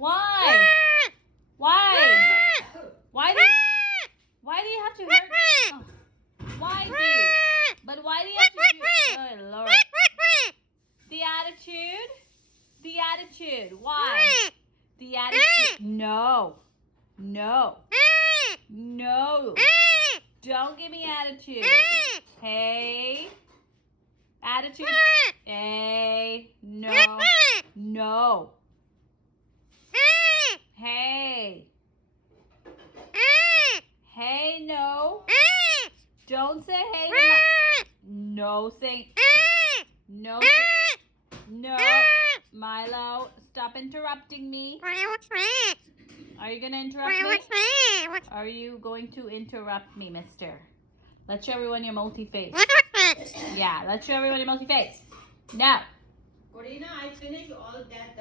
Why? Why? Why do you have to hurt? Oh, why do you? But why do you have to do? Oh, Lord. The attitude? The attitude. Why? The attitude. No. No. No. Don't give me attitude. Hey. Attitude. Hey. No. No. Hey. Hey, no. Don't say hey to my... No, say... No. No. Milo, stop interrupting me. Are you going to interrupt me? Are you going to interrupt me, mister? Let's show everyone your multi-face. Yeah, let's show everyone your multi-face. No. Corina, I finished all that.